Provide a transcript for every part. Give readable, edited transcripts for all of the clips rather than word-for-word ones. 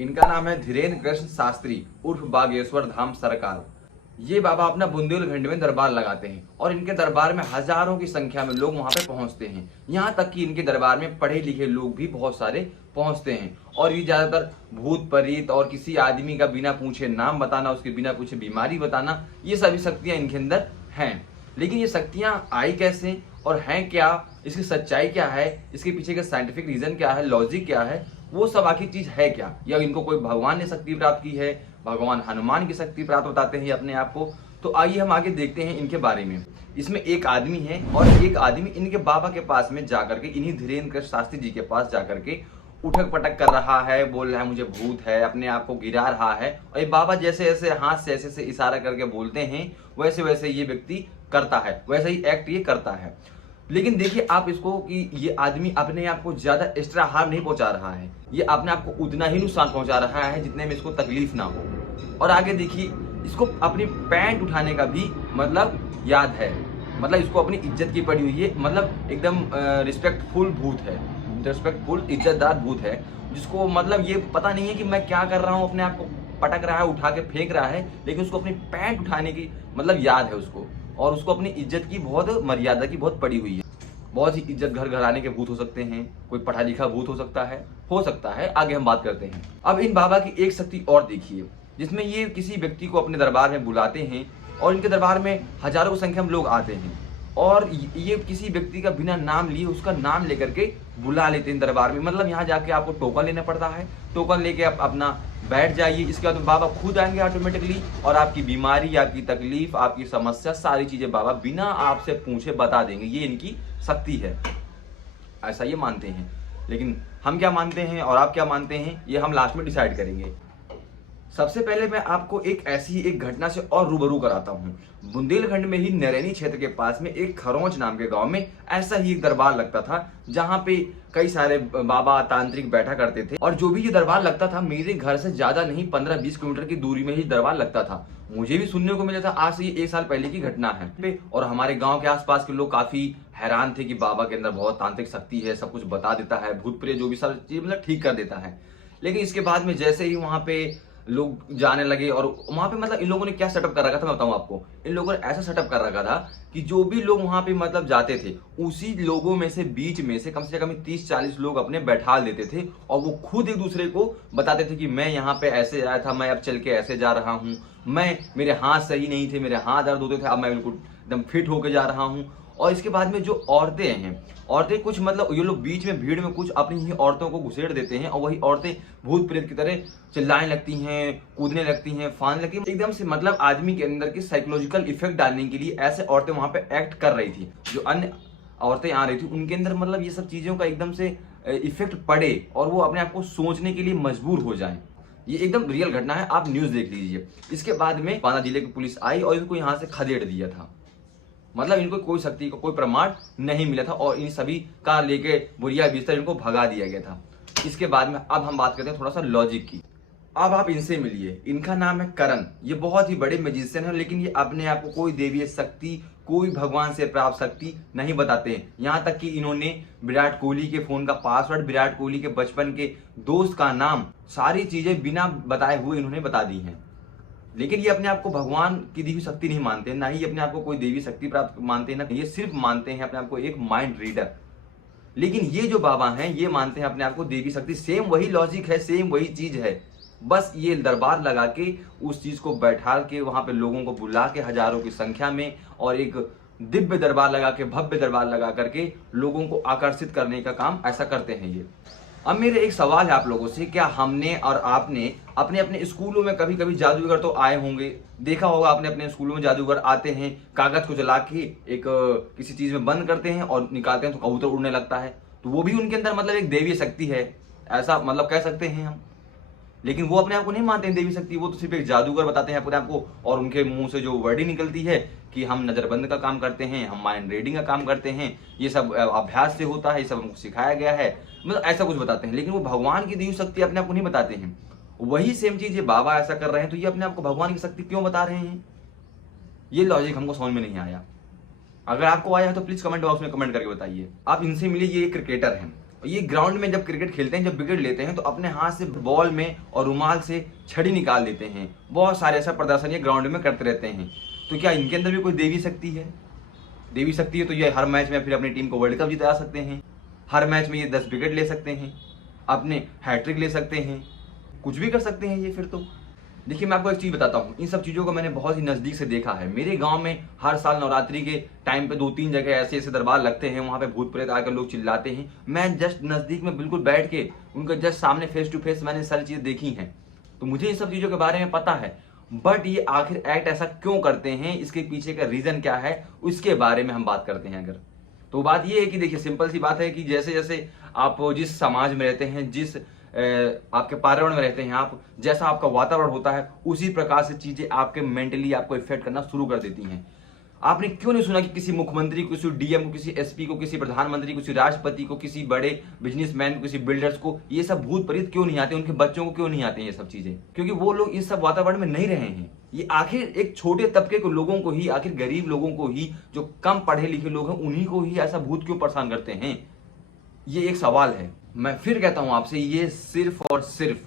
इनका नाम है धीरेन्द्र कृष्ण शास्त्री उर्फ बागेश्वर धाम सरकार। ये बाबा अपना बुंदेलखंड में दरबार लगाते हैं और इनके दरबार में हजारों की संख्या में लोग वहां पे पहुंचते हैं। यहाँ तक कि इनके दरबार में पढ़े लिखे लोग भी बहुत सारे पहुंचते हैं और ये ज्यादातर भूत प्रेत और किसी आदमी का बिना पूछे नाम बताना, उसके बिना पूछे बीमारी बताना, ये सभी शक्तियां इनके अंदर हैं। लेकिन ये शक्तियां आई कैसे और हैं क्या, इसकी सच्चाई क्या है, इसके पीछे का साइंटिफिक रीजन क्या है, लॉजिक क्या है, वो सब आखिर चीज है क्या, या इनको कोई भगवान ने शक्ति प्राप्त की है, भगवान हनुमान की शक्ति प्राप्त बताते हैं अपने आप को। तो आइए हम आगे देखते हैं इनके बारे में। इसमें एक आदमी है और एक आदमी इनके बाबा के पास में जाकर के, इन्हीं धीरेन्द्र कृष्ण शास्त्री जी के पास जाकर के उठक पटक कर रहा है, बोल रहा है मुझे भूत है, अपने आप को गिरा रहा है। और ये बाबा जैसे जैसे हाथ से ऐसे से इशारा करके बोलते हैं वैसे वैसे ये व्यक्ति करता है, वैसे ही एक्ट ये करता है। लेकिन देखिए आप इसको कि ये आदमी अपने आप को ज्यादा एक्स्ट्रा हार्म नहीं पहुंचा रहा है, ये अपने आप को उतना ही नुकसान पहुंचा रहा है जितने में इसको तकलीफ ना हो। और आगे देखिए इसको अपनी पैंट उठाने का भी मतलब याद है, मतलब इसको अपनी इज्जत की पड़ी हुई है, मतलब एकदम रिस्पेक्टफुल भूत है, रिस्पेक्टफुल इज्जतदार भूत है, जिसको मतलब ये पता नहीं है कि मैं क्या कर रहा हूँ, अपने आप को पटक रहा है, उठा के फेंक रहा है, लेकिन उसको अपनी पैंट उठाने की मतलब याद है उसको, और उसको अपनी इज्जत की बहुत मर्यादा की बहुत पड़ी हुई है। बहुत ही इज्जत घर घराने के भूत हो सकते हैं, कोई पढ़ा लिखा भूत हो सकता है, आगे हम बात करते हैं। अब इन बाबा की एक शक्ति और देखिए, जिसमें ये किसी व्यक्ति को अपने दरबार में बुलाते हैं और इनके दरबार में हजारों की संख्या में लोग आते हैं और ये किसी व्यक्ति का बिना नाम लिए उसका नाम लेकर के बुला लेते हैं दरबार में। मतलब यहाँ जाके आपको टोकन लेना पड़ता है, टोकन लेके आप अपना बैठ जाइए, इसके बाद बाबा खुद आएंगे ऑटोमेटिकली और आपकी बीमारी, आपकी तकलीफ, आपकी समस्या, सारी चीजें बाबा बिना आपसे पूछे बता देंगे। ये इनकी शक्ति है, ऐसा ये मानते हैं। लेकिन हम क्या मानते हैं और आप क्या मानते हैं, ये हम लास्ट में डिसाइड करेंगे। सबसे पहले मैं आपको एक ऐसी एक घटना से और रूबरू कराता हूँ। बुंदेलखंड में ही नरैनी क्षेत्र के पास में एक खरौंच नाम के गांव में ऐसा ही एक दरबार लगता था, जहां पे कई सारे बाबा तांत्रिक बैठा करते थे। और जो भी ये दरबार लगता था मेरे घर से ज्यादा नहीं 15-20 किलोमीटर की दूरी में ही दरबार लगता था। मुझे भी सुनने को मिला था, आज से ये 1 साल पहले की घटना है। और हमारे गाँव के आसपास के लोग काफी हैरान थे कि बाबा के अंदर बहुत तांत्रिक शक्ति है, सब कुछ बता देता है, भूत प्रेत जो भी सब चीज मतलब ठीक कर देता है। लेकिन इसके बाद में जैसे ही वहां पे लोग जाने लगे और वहां पे मतलब इन लोगों ने क्या सेटअप कर रखा था मैं बताऊं आपको। इन लोगों ने ऐसा सेटअप कर रखा था कि जो भी लोग वहां पे मतलब जाते थे उसी लोगों में से बीच में से कम 30-40 लोग अपने बैठा लेते थे और वो खुद एक दूसरे को बताते थे कि मैं यहाँ पे ऐसे आया था, मैं अब चल के ऐसे जा रहा हूँ, मैं मेरे हाथ सही नहीं थे, मेरे हाथ दर्द होते थे, अब मैं बिल्कुल एकदम फिट होके जा रहा हूँ। और इसके बाद में जो औरतें हैं, औरतें कुछ मतलब ये लोग बीच में भीड़ में कुछ अपनी ही औरतों को घुसेड़ देते हैं और वही औरतें भूत प्रेत की तरह चिल्लाने लगती हैं, कूदने लगती हैं, फान लगती हैं, एकदम से मतलब आदमी के अंदर की साइकोलॉजिकल इफेक्ट डालने के लिए ऐसे औरतें वहां पे एक्ट कर रही थी। जो अन्य औरतें आ रही थी उनके अंदर मतलब ये सब चीजों का एकदम से इफेक्ट पड़े और वो अपने आप को सोचने के लिए मजबूर हो जाए। ये एकदम रियल घटना है, आप न्यूज देख लीजिए। इसके बाद में बांदा जिले की पुलिस आई और इनको यहाँ से खदेड़ दिया था, मतलब इनको कोई शक्ति का कोई प्रमाण नहीं मिला था और इन सभी का लेके बुरिया बिस्तर इनको भगा दिया गया था। इसके बाद में अब हम बात करते हैं थोड़ा सा लॉजिक की। अब आप इनसे मिलिए, इनका नाम है करण। ये बहुत ही बड़े मैजिशियन है, लेकिन ये अपने आप को कोई देवीय शक्ति, कोई भगवान से प्राप्त शक्ति नहीं बताते हैं। यहाँ तक कि इन्होंने विराट कोहली के फोन का पासवर्ड, विराट कोहली के बचपन के दोस्त का नाम, सारी चीजें बिना बताए हुए इन्होंने बता दी हैं। लेकिन ये अपने आप को भगवान की दी हुई शक्ति नहीं मानते, ना ही अपने आप को कोई देवी शक्ति प्राप्त मानते हैं, ना ये सिर्फ मानते हैं अपने आप को एक माइंड रीडर। लेकिन ये जो बाबा हैं ये मानते हैं अपने आप को देवी शक्ति। सेम वही लॉजिक है, सेम वही चीज है, बस ये दरबार लगा के उस चीज को बैठा के वहां पे लोगों को बुला के हजारों की संख्या में और एक दिव्य दरबार लगा के, भव्य दरबार लगा करके लोगों को आकर्षित करने का काम ऐसा करते हैं ये। अब मेरे एक सवाल है आप लोगों से, क्या हमने और आपने अपने अपने स्कूलों में कभी कभी जादूगर तो आए होंगे, देखा होगा आपने अपने स्कूलों में जादूगर आते हैं, कागज को जला के एक किसी चीज में बंद करते हैं और निकालते हैं तो कबूतर उड़ने लगता है। तो वो भी उनके अंदर मतलब एक देवी शक्ति है, ऐसा मतलब कह सकते हैं हम। लेकिन वो अपने आप को नहीं मानते हैं देवी शक्ति, वो तो सिर्फ एक जादूगर बताते हैं अपने आप को। और उनके मुंह से जो वर्डिंग निकलती है कि हम नजरबंद का काम करते हैं, हम माइंड रीडिंग का काम करते हैं, ये सब अभ्यास से होता है, ये सब हमको सिखाया गया है, मतलब ऐसा कुछ बताते हैं। लेकिन वो भगवान की दी हुई शक्ति अपने आप को नहीं बताते हैं। वही सेम चीज ये बाबा ऐसा कर रहे हैं, तो ये अपने आप को भगवान की शक्ति क्यों बता रहे हैं? ये लॉजिक हमको समझ में नहीं आया। अगर आपको आया है तो प्लीज कमेंट बॉक्स में कमेंट करके बताइए। आप इनसे मिलिए, ये एक क्रिकेटर हैं, ये ग्राउंड में जब क्रिकेट खेलते हैं, जब विकेट लेते हैं तो अपने हाथ से बॉल में और रुमाल से छड़ी निकाल देते हैं। बहुत सारे ऐसा प्रदर्शन ये ग्राउंड में करते रहते हैं। तो क्या इनके अंदर भी कोई देवी शक्ति है? देवी शक्ति है तो ये हर मैच में फिर अपनी टीम को वर्ल्ड कप जिता सकते हैं, हर मैच में ये 10 विकेट ले सकते हैं, अपने हैट्रिक ले सकते हैं, कुछ भी कर सकते हैं ये फिर तो। देखिए मैं आपको एक चीज बताता हूँ, इन सब चीजों को मैंने बहुत ही नजदीक से देखा है। मेरे गांव में हर साल नवरात्रि के टाइम पे 2-3 जगह ऐसे ऐसे दरबार लगते हैं, वहां पे भूत प्रेत आकर लोग चिल्लाते हैं। मैं जस्ट नजदीक में बिल्कुल बैठ के उनके जस्ट सामने फेस टू फेस मैंने सारी चीजें देखी हैं, तो मुझे इन सब चीजों के बारे में पता है। बट ये आखिर एक्ट ऐसा क्यों करते हैं, इसके पीछे का रीजन क्या है, उसके बारे में हम बात करते हैं। अगर तो बात ये है कि देखिए सिंपल सी बात है कि जैसे जैसे आप जिस समाज में रहते हैं, जिस आपके पर्यावरण में रहते हैं, आप जैसा आपका वातावरण होता है उसी प्रकार से चीजें आपके मेंटली आपको इफेक्ट करना शुरू कर देती हैं। आपने क्यों नहीं सुना कि किसी मुख्यमंत्री को, किसी डीएम को, किसी एसपी को, किसी प्रधानमंत्री को, किसी राष्ट्रपति को, किसी बड़े बिजनेसमैन को, किसी बिल्डर्स को ये सब भूत प्रेत क्यों नहीं आते, उनके बच्चों को क्यों नहीं आते ये सब चीजें? क्योंकि वो लोग इस सब वातावरण में नहीं रहे हैं। ये आखिर एक छोटे तबके के लोगों को ही, आखिर गरीब लोगों को ही, जो कम पढ़े लिखे लोग हैं उन्हीं को ही ऐसा भूत क्यों परेशान करते हैं? ये एक सवाल है। मैं फिर कहता हूं आपसे, ये सिर्फ और सिर्फ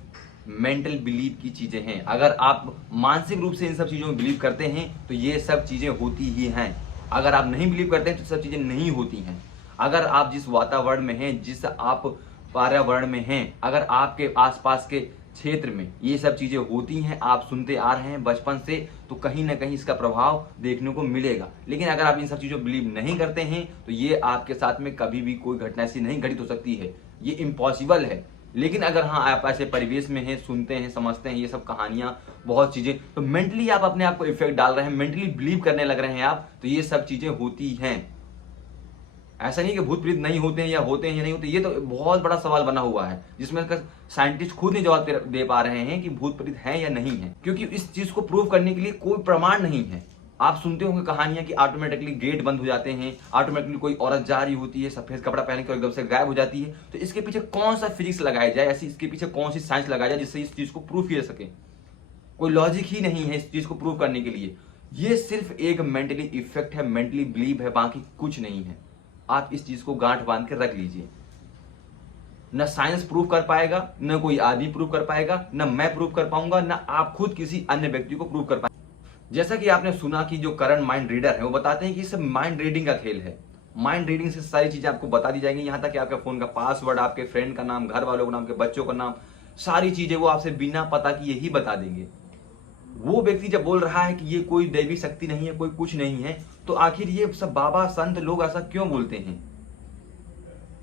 मेंटल बिलीव की चीजें हैं। अगर आप मानसिक रूप से इन सब चीजों में बिलीव करते हैं तो ये सब चीजें होती ही हैं। अगर आप नहीं बिलीव करते हैं तो सब चीजें नहीं होती हैं। अगर आप जिस वातावरण में हैं, जिस आप पर्यावरण में हैं, अगर आपके आसपास के क्षेत्र में ये सब चीजें होती हैं, आप सुनते आ रहे हैं बचपन से, तो कहीं ना कहीं इसका प्रभाव देखने को मिलेगा। लेकिन अगर आप इन सब चीजों बिलीव नहीं करते हैं तो ये आपके साथ में कभी भी कोई घटना ऐसी नहीं घटित हो सकती है, ये इम्पॉसिबल है। लेकिन अगर हाँ आप ऐसे परिवेश में हैं, सुनते हैं, समझते हैं ये सब कहानियां, बहुत चीजें, तो मेंटली आप अपने आप को इफेक्ट डाल रहे हैं, मेंटली बिलीव करने लग रहे हैं आप, तो ये सब चीजें होती हैं। ऐसा नहीं कि भूत प्रेत नहीं होते हैं या होते हैं या नहीं होते, ये तो बहुत बड़ा सवाल बना हुआ है जिसमें साइंटिस्ट खुद नहीं जवाब दे पा रहे हैं कि भूत प्रेत है या नहीं है, क्योंकि इस चीज को प्रूव करने के लिए कोई प्रमाण नहीं है। आप सुनते होंगे कहानियां कि ऑटोमेटिकली गेट बंद हो जाते हैं, ऑटोमेटिकली कोई औरत जा रही होती है सफेद कपड़ा पहन के एकदम से गायब हो जाती है। तो इसके पीछे कौन सा फिजिक्स लगाया जाए, ऐसी इसके पीछे कौन सी साइंस लगाया जाए जिससे इस चीज को प्रूफ किया सके? कोई लॉजिक ही नहीं है इस चीज को प्रूव करने के लिए। ये सिर्फ एक मेंटली इफेक्ट है, मेंटली बिलीव है, बाकी कुछ नहीं है। आप इस चीज को गांठ बांध के रख लीजिए। न साइंस प्रूव कर पाएगा, न कोई आदमी प्रूव कर पाएगा, न मैं प्रूव कर पाऊंगा, न आप खुद किसी अन्य व्यक्ति को प्रूव कर पाएंगे। जैसा कि आपने सुना कि जो करंट माइंड रीडर है वो बताते हैं कि सब माइंड रीडिंग का खेल है। माइंड रीडिंग से सारी चीजें आपको बता दी जाएंगी, यहां तक कि आपके फोन का पासवर्ड, आपके फ्रेंड का नाम, घर वालों का नाम, के बच्चों का नाम, सारी चीजें वो आपसे बिना पता किए ही बता देंगे। वो व्यक्ति जब बोल रहा है कि ये कोई दैवी शक्ति नहीं है, कोई कुछ नहीं है, तो आखिर ये सब बाबा संत लोग ऐसा क्यों बोलते हैं?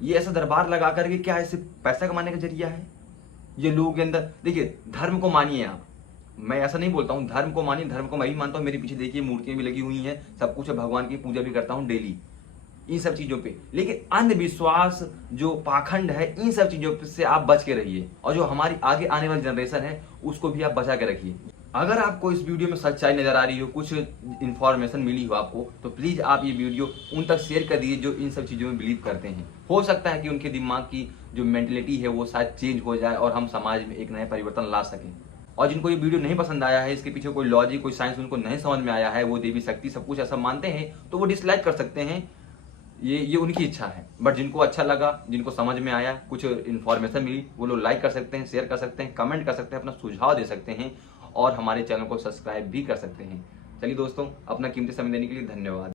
ये ऐसा दरबार लगा करके क्या ऐसे पैसा कमाने का जरिया है? ये लोगों के अंदर देखिए, धर्म को मानिए आप, मैं ऐसा नहीं बोलता हूँ, धर्म को मानिए, धर्म को मैं भी मानता हूँ। मेरे पीछे देखिए मूर्तियां भी लगी हुई हैं, सब कुछ है, भगवान की पूजा भी करता हूँ डेली, इन सब चीजों पे। लेकिन अंधविश्वास, जो पाखंड है, इन सब चीजों से आप बच के रहिए, और जो हमारी आगे आने वाली जनरेशन है उसको भी आप बचा के रखिए। अगर आपको इस वीडियो में सच्चाई नजर आ रही हो, कुछ इन्फॉर्मेशन मिली हो आपको, तो प्लीज आप ये वीडियो उन तक शेयर कर दीजिए जो इन सब चीजों में बिलीव करते हैं। हो सकता है कि उनके दिमाग की जो मेंटेलिटी है वो शायद चेंज हो जाए और हम समाज में एक नया परिवर्तन ला सकें। और जिनको ये वीडियो नहीं पसंद आया है, इसके पीछे कोई लॉजिक, कोई साइंस उनको नहीं समझ में आया है, वो देवी शक्ति सब कुछ ऐसा मानते हैं, तो वो डिसलाइक कर सकते हैं, ये उनकी इच्छा है। बट जिनको अच्छा लगा, जिनको समझ में आया, कुछ इन्फॉर्मेशन मिली, वो लोग लाइक कर सकते हैं, शेयर कर सकते हैं, कमेंट कर सकते हैं, अपना सुझाव दे सकते हैं और हमारे चैनल को सब्सक्राइब भी कर सकते हैं। चलिए दोस्तों, अपना कीमती समय देने के लिए धन्यवाद।